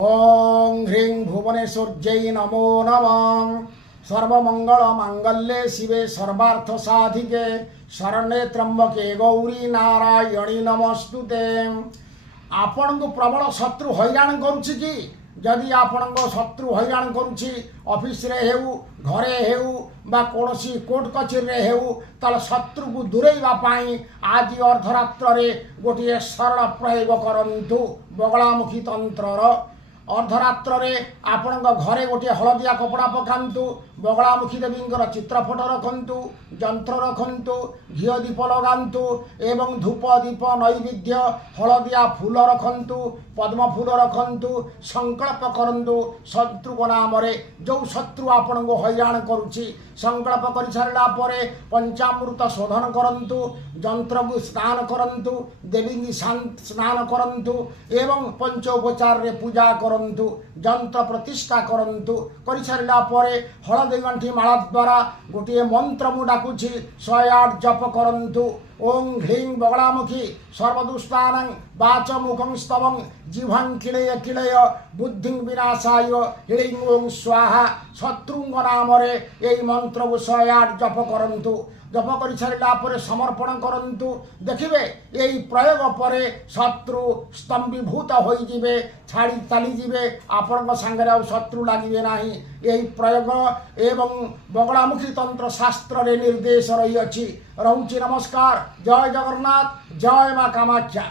ओं ह्रीं भुवनेश्वर्यै नमो नमः। सर्वमंगल मांगल्ये शिवे सर्वार्थ साधिके शरण्ये त्र्यंबके गौरी नारायणी नमस्तुते। आपण को प्रबल शत्रु हैरान करुछि कि जदि आपण शत्रु हैरान करुछि ऑफिस रे हेउ घरे हेउ बा कोनोसी कोर्ट कचेरी रे हेउ ताले शत्रु को दूरेइबा पाई आज अर्धरात्र रे गोटे सरल प्रयोग करंतु बगलामुखी तंत्रर। अर्धरात्र रे आपण घरे गोटे हलदिया कपड़ा पकांतु बगलामुखी देवी चित्रफट रखंतु जंत्र रखंतु घीओ दीप लगांतु एवं धूप दीप नैवेद्य हलदिया फूल रखंतु पद्म फूल रखंतु संकल्प करंतु शत्रु को नाम रे जो शत्रु आपण को हैरान करुछि संकल्प कर सारा पर पंचामृत शोधन करंतु जंत्र को स्नान करंतु देवी की स्नान करंतु एवं पंचोपचार रे पूजा करंतु जंत्र प्रतिष्ठा करंतु कर सारा पर हलदी गंठी माला द्वारा गोटे मंत्र मु डाकुछि 108 जप करंतु। ओं ह्रीं बगलामुखी सर्वदुष्टानं वाच मुखं स्तवं जिह्वं किलय किलय बुद्धिं विनाशाय ह्रीं ओं स्वाहा। शत्रुंग नाम रे यही मंत्र को 108 जप करंतु। जप कर सारा पर समर्पण करंतु देखिबे यही प्रयोग पर शत्रु स्तंभीभूत हो जिवे छाड़ी चली जिवे आपण सांगे शत्रु लगे ना। यही प्रयोग एवं बगलामुखी तंत्र शास्त्र रे निर्देश रही अछि। रहुछि नमस्कार। जय जगन्नाथ। जय मां कामाख्या।